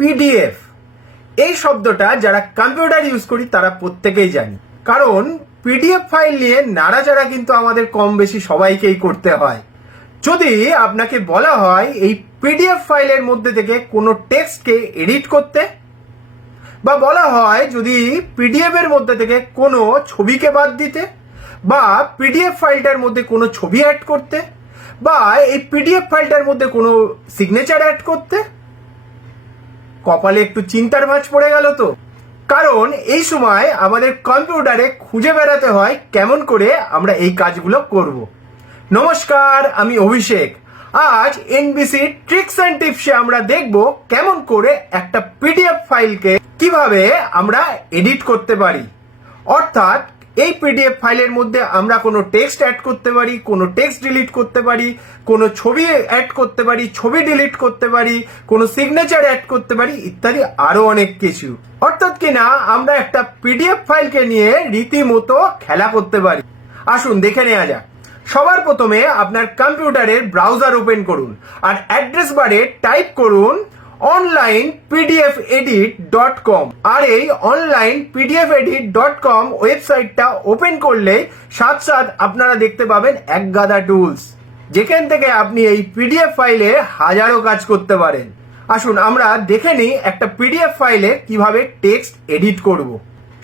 PDF এই শব্দটা যারা কম্পিউটার ইউজ করি তারা প্রত্যেকেই জানি, কারণ পিডিএফ ফাইল নিয়ে নাড়াচাড়া কিন্তু আমাদের কম বেশি সবাইকেই করতে হয়। যদি আপনাকে বলা হয় এই পিডিএফ ফাইলের মধ্যে থেকে কোনো টেক্সটকে এডিট করতে, বা বলা হয় যদি পিডিএফ এর মধ্যে থেকে কোনো ছবিকে বাদ দিতে, বা পিডিএফ ফাইলটার মধ্যে কোনো ছবি অ্যাড করতে, বা এই পিডিএফ ফাইলটার মধ্যে কোনো সিগনেচার অ্যাড করতে, কপালে একটু চিন্তার ভাঁজ পড়ে গেল তো। কারণ এই সময় আমাদের কম্পিউটারে খুঁজে বেড়াতে হয় কেমন করে আমরা এই কাজগুলো করব। নমস্কার, আমি অভিষেক। আজ এনবিসি ট্রিক্স অ্যান্ড টিপসে আমরা দেখব কেমন করে একটা পিডিএফ ফাইলকে কিভাবে আমরা এডিট করতে পারি। অর্থাৎ এই পিডিএফ ফাইলের মধ্যে আমরা কোনো টেক্সট অ্যাড করতে পারি, কোনো টেক্সট ডিলিট করতে পারি, কোনো ছবি অ্যাড করতে পারি, ছবি ডিলিট করতে পারি, কোনো সিগনেচার অ্যাড করতে পারি, ইত্যাদি আরো অনেক কিছু। অর্থাৎ কিনা আমরা একটা পিডিএফ ফাইলকে নিয়ে রীতিমতো খেলা করতে পারি। আসুন দেখে নেওয়া যাক। সবার প্রথমে আপনার কম্পিউটারের ব্রাউজার ওপেন করুন আর অ্যাড্রেস বারে টাইপ করুন onlinepdfedit.com। আর এই onlinepdfedit.com ওয়েবসাইটটা ওপেন করলে সাথে সাথে আপনারা দেখতে পাবেন এক গাদা টুলস, যেখান থেকে আপনি এই পিডিএফ ফাইলে হাজারো কাজ করতে পারেন। আসুন আমরা দেখে নিই একটা পিডিএফ ফাইলে কিভাবে টেক্সট এডিট করব।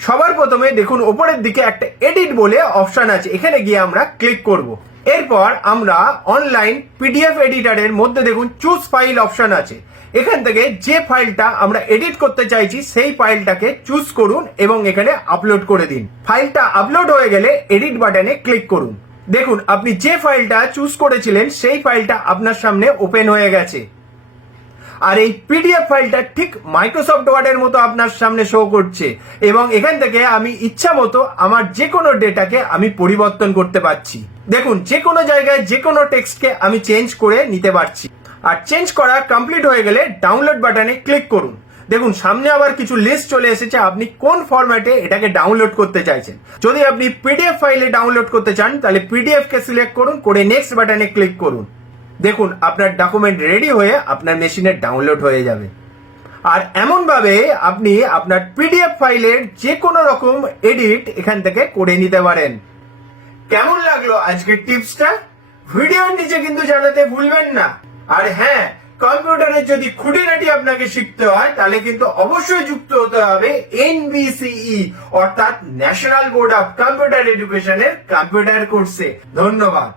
সবার প্রথমে দেখুন ওপরের দিকে একটা এডিট বলে অপশন আছে, এখানে গিয়ে আমরা ক্লিক করব। এরপর আমরা অনলাইন পিডিএফ এডিটরের মধ্যে দেখুন চুজ ফাইল অপশন আছে, এখান থেকে যে ফাইলটা আমরা এডিট করতে চাইছি সেই ফাইলটাকে চুজ করুন এবং এখানে আপলোড করে দিন। ফাইলটা আপলোড হয়ে গেলে এডিট বাটনে ক্লিক করুন। দেখুন আপনি যে ফাইলটা চুজ করেছিলেন সেই ফাইলটা আপনার সামনে ওপেন হয়ে গেছে। আর এই পিডিএফ ফাইলটা ঠিক মাইক্রোসফট ওয়ার্ডের মতো আপনার সামনে শো করছে এবং এখান থেকে আমি ইচ্ছা মতো আমার যে কোনো ডেটাকে আমি পরিবর্তন করতে পারছি। দেখুন যে কোনো জায়গায় যে কোনো টেক্সটকে আমি চেঞ্জ করে নিতে পারছি। আর চেঞ্জ করা কমপ্লিট হয়ে গেলে ডাউনলোড বাটনে ক্লিক করুন। দেখুন সামনে আবার কিছু লিস্ট চলে এসেছে, আপনি কোন ফরম্যাটে এটাকে ডাউনলোড করতে চাইছেন। যদি আপনি পিডিএফ ফাইলে ডাউনলোড করতে চান তাহলে পিডিএফ কে সিলেক্ট করুন, করে নেক্সট বাটনে ক্লিক করুন। দেখুন আপনার ডকুমেন্ট রেডি হয়ে আপনার মেশিনে ডাউনলোড হয়ে যাবে। আর এমন ভাবে আপনি আপনার পিডিএফ ফাইলের যে কোনো রকম এডিট এখান থেকে করে নিতে পারেন। কেমন লাগলো আজকের টিপসটা? ভিডিওর নিচে কিন্তু জানাতে ভুলবেন না। আর হ্যাঁ, কম্পিউটারের যদি খুঁটিনাটি আপনাকে শিখতে হয় তাহলে কিন্তু অবশ্যই যুক্ত হতে হবে এনবিসিই অর্থাৎ ন্যাশনাল বোর্ড অফ কম্পিউটার এডুকেশনের কম্পিউটার কোর্সে। ধন্যবাদ।